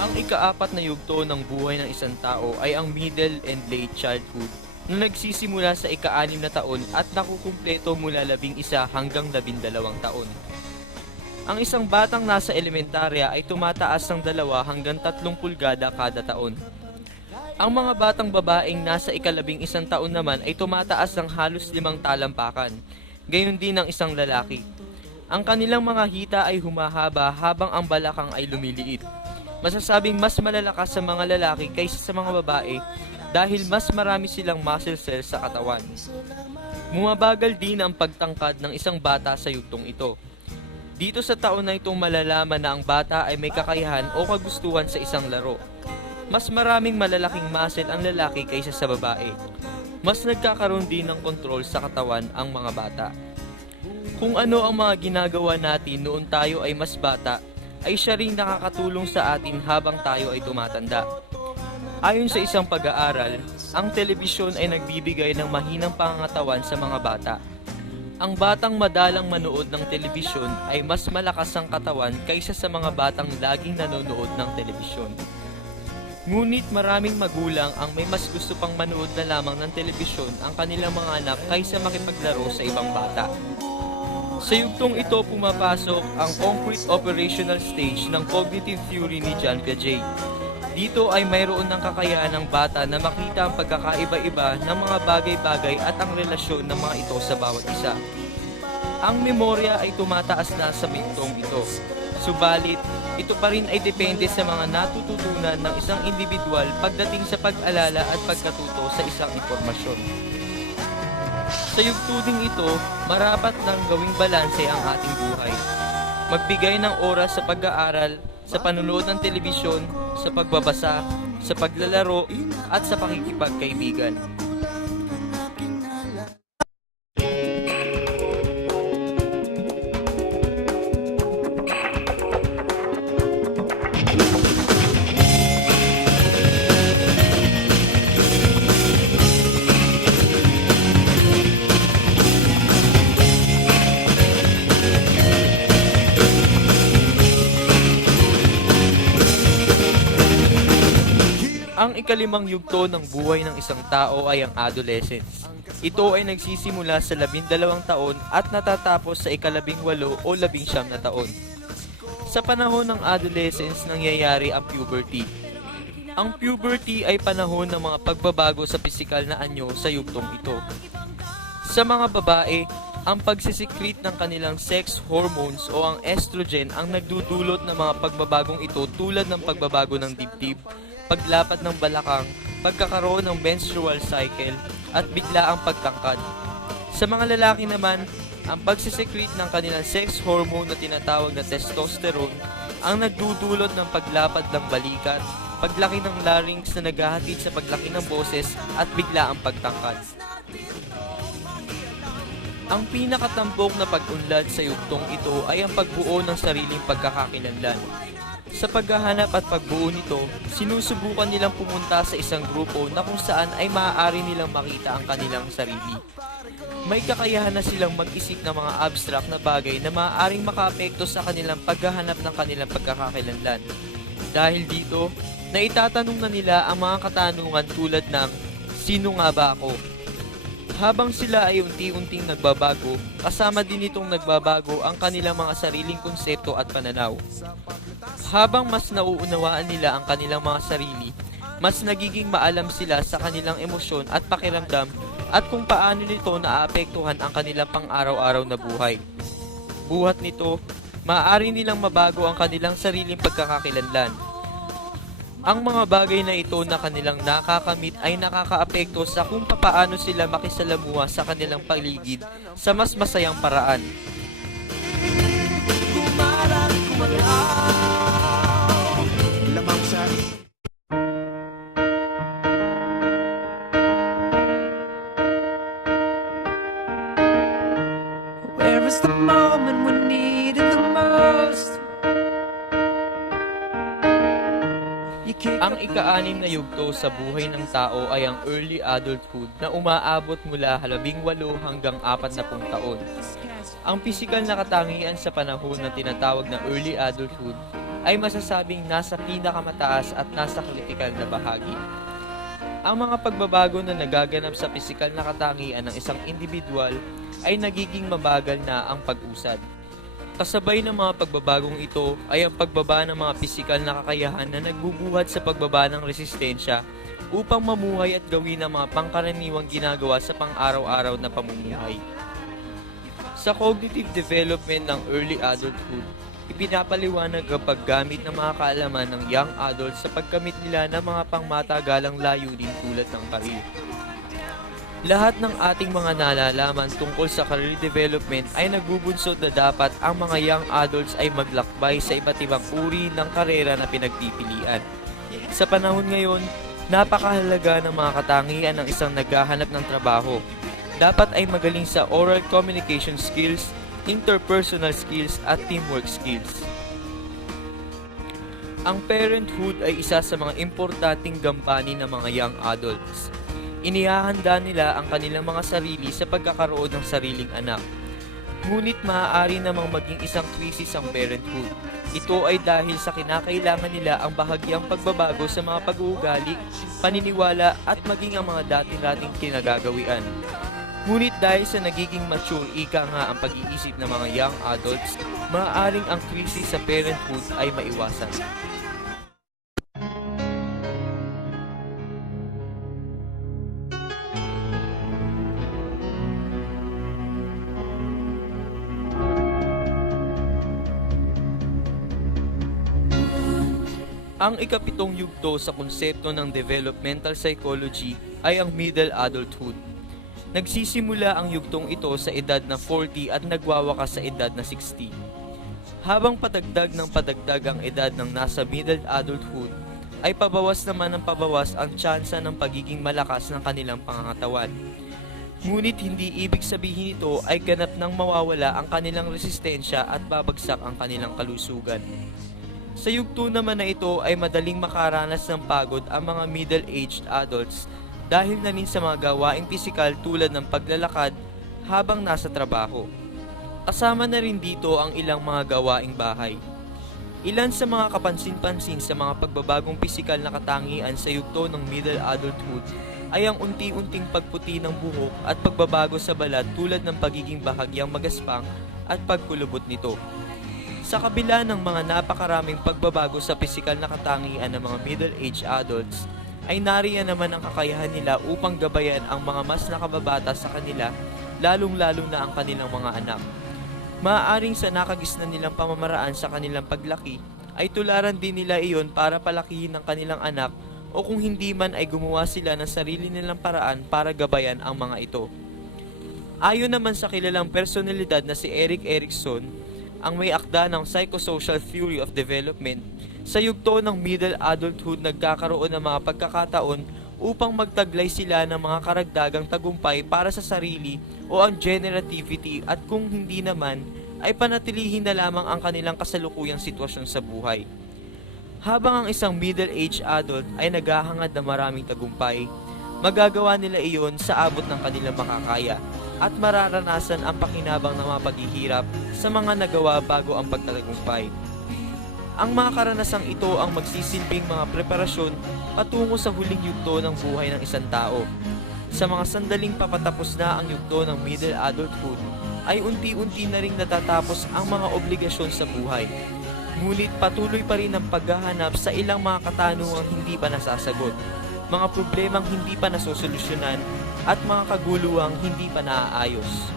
Ang ikaapat na yugto ng buhay ng isang tao ay ang middle and late childhood na nagsisimula sa ika-6 na taon at nakukumpleto mula 11 hanggang 12 taon. Ang isang batang nasa elementarya ay tumataas ng 2 hanggang 3 pulgada kada taon. Ang mga batang babaeng nasa ika-11 taon naman ay tumataas ng halos 5 talampakan, gayon din ang isang lalaki. Ang kanilang mga hita ay humahaba habang ang balakang ay lumiliit. Masasabing mas malalakas sa mga lalaki kaysa sa mga babae dahil mas marami silang muscle cells sa katawan. Bumabagal din ang pagtangkad ng isang bata sa yugtong ito. Dito sa taon na itong malalaman na ang bata ay may kakayahan o kagustuhan sa isang laro. Mas maraming malalaking muscle ang lalaki kaysa sa babae. Mas nagkakaroon din ng kontrol sa katawan ang mga bata. Kung ano ang mga ginagawa natin noon tayo ay mas bata, ay siya ring nakakatulong sa atin habang tayo ay tumatanda. Ayon sa isang pag-aaral, ang telebisyon ay nagbibigay ng mahinang pangangatawan sa mga bata. Ang batang madalang manood ng telebisyon ay mas malakas ang katawan kaysa sa mga batang laging nanonood ng telebisyon. Ngunit maraming magulang ang may mas gusto pang manood na lamang ng telebisyon ang kanilang mga anak kaysa makipaglaro sa ibang bata. Sa yugtong ito pumapasok ang concrete operational stage ng cognitive theory ni John Piaget. Dito ay mayroon ng kakayahan ng bata na makita ang pagkakaiba-iba ng mga bagay-bagay at ang relasyon ng mga ito sa bawat isa. Ang memorya ay tumataas na sa yugtong ito. Subalit, ito pa rin ay depende sa mga natututunan ng isang individual pagdating sa pag-alala at pagkatuto sa isang impormasyon. Sa yugto ding ito, marapat nang gawing balanse ang ating buhay. Magbigay ng oras sa pag-aaral, sa panonood ng telebisyon, sa pagbabasa, sa paglalaro, at sa pakikipagkaibigan. Ang ika-5 yugto ng buhay ng isang tao ay ang adolescence. Ito ay nagsisimula sa 12 taon at natatapos sa ika-18 o 19 na taon. Sa panahon ng adolescence nangyayari ang puberty. Ang puberty ay panahon ng mga pagbabago sa pisikal na anyo sa yugtong ito. Sa mga babae, ang pagsisikret ng kanilang sex hormones o ang estrogen ang nagdudulot ng mga pagbabagong ito tulad ng pagbabago ng dibdib, paglapat ng balakang, pagkakaroon ng menstrual cycle, at biglaang pagtangkad. Sa mga lalaki naman, ang pagsisekret ng kanilang sex hormone na tinatawag na testosterone ang nagdudulot ng paglapad ng balikat, paglaki ng larynx na naghahatid sa paglaki ng boses at biglaang pagtangkad. Ang pinakatampok na pag-unlad sa yugtong ito ay ang pagbuo ng sariling pagkakakilanlan. Sa paghahanap at pagbuo nito, sinusubukan nilang pumunta sa isang grupo na kung saan ay maaari nilang makita ang kanilang sarili. May kakayahan na silang mag-isip ng mga abstract na bagay na maaaring makaapekto sa kanilang paghahanap ng kanilang pagkakakilanlan. Dahil dito, naitatanong na nila ang mga katanungan tulad ng, sino nga ba ako? Habang sila ay unti-unting nagbabago, kasama din itong nagbabago ang kanilang mga sariling konsepto at pananaw. Habang mas nauunawaan nila ang kanilang mga sarili, mas nagiging maalam sila sa kanilang emosyon at pakiramdam at kung paano nito naaapektuhan ang kanilang pang-araw-araw na buhay. Buhat nito, maaari nilang mabago ang kanilang sariling pagkakakilanlan. Ang mga bagay na ito na kanilang nakakamit ay nakakaapekto sa kung paano sila makisalamuha sa kanilang paligid sa mas masayang paraan. Where is the moment we need it the most? Ang ika-6 na yugto sa buhay ng tao ay ang early adulthood na umaabot mula 18 hanggang 40 taon. Ang pisikal na katangian sa panahon na tinatawag na early adulthood ay masasabing nasa pinakamataas at nasa kritikal na bahagi. Ang mga pagbabago na nagaganap sa pisikal na katangian ng isang individual ay nagiging mabagal na ang pag-usad. Kasabay ng mga pagbabagong ito ay ang pagbaba ng mga pisikal na kakayahan na nagbubuhat sa pagbaba ng resistensya upang mamuhay at gawin ang mga pangkaraniwang ginagawa sa pang-araw-araw na pamumuhay. Sa cognitive development ng early adulthood, ipinapaliwanag ang paggamit ng mga kaalaman ng young adults sa pagkamit nila ng mga pangmatagalang layunin tulad ng karir. Lahat ng ating mga nalalaman tungkol sa career development ay nagbubunsod na dapat ang mga young adults ay maglakbay sa iba't ibang uri ng karera na pinagpipilian. Sa panahon ngayon, napakahalaga ng mga katangian ng isang naghahanap ng trabaho. Dapat ay magaling sa oral communication skills, interpersonal skills at teamwork skills. Ang parenthood ay isa sa mga importanteng gampanin ng mga young adults. Inihahanda nila ang kanilang mga sarili sa pagkakaroon ng sariling anak. Ngunit maaari namang maging isang krisis ang parenthood. Ito ay dahil sa kinakailangan nila ang bahagyang pagbabago sa mga pag-uugali, paniniwala at maging ang mga dati-dating kinagagawian. Ngunit dahil sa nagiging mature ika nga ang pag-iisip ng mga young adults, maaaring ang krisis sa parenthood ay maiwasan. Ang ikapitong yugto sa konsepto ng developmental psychology ay ang middle adulthood. Nagsisimula ang yugtong ito sa edad na 40 at nagwawakas sa edad na 60. Habang padagdag ang edad ng nasa middle adulthood, ay pabawas naman ng pabawas ang tsansa ng pagiging malakas ng kanilang pangangatawan. Ngunit hindi ibig sabihin nito ay ganap nang mawawala ang kanilang resistensya at babagsak ang kanilang kalusugan. Sa yugto naman na ito ay madaling makaranas ng pagod ang mga middle-aged adults dahil na rin sa mga gawaing pisikal tulad ng paglalakad habang nasa trabaho. Kasama na rin dito ang ilang mga gawaing bahay. Ilan sa mga kapansin-pansin sa mga pagbabagong pisikal na katangian sa yugto ng middle adulthood ay ang unti-unting pagputi ng buhok at pagbabago sa balat tulad ng pagiging bahagyang magaspang at pagkulubot nito. Sa kabila ng mga napakaraming pagbabago sa pisikal na katangian ng mga middle-aged adults, ay nariyan naman ang kakayahan nila upang gabayan ang mga mas nakababata sa kanila, lalong-lalo na ang kanilang mga anak. Maaaring sa nakagisnan nilang pamamaraan sa kanilang paglaki, ay tularan din nila iyon para palakihin ang kanilang anak o kung hindi man ay gumawa sila ng sarili nilang paraan para gabayan ang mga ito. Ayon naman sa kilalang personalidad na si Erik Erikson, ang may akda ng Psychosocial Theory of Development, sa yugto ng middle adulthood nagkakaroon ng mga pagkakataon upang magtaglay sila ng mga karagdagang tagumpay para sa sarili o ang generativity at kung hindi naman ay panatilihin na lamang ang kanilang kasalukuyang sitwasyon sa buhay. Habang ang isang middle-aged adult ay naghahangad ng maraming tagumpay, magagawa nila iyon sa abot ng kanilang makakaya at mararanasan ang pakinabang ng mga paghihirap sa mga nagawa bago ang pagtatagumpay. Ang mga karanasang ito ang magsisilbing mga preparasyon patungo sa huling yugto ng buhay ng isang tao. Sa mga sandaling papatapos na ang yugto ng middle adulthood, ay unti-unti na ring natatapos ang mga obligasyon sa buhay. Ngunit patuloy pa rin ang paghahanap sa ilang mga katanungang hindi pa nasasagot, mga problemang hindi pa nasosolusyonan, at mga kaguluhang hindi pa naaayos.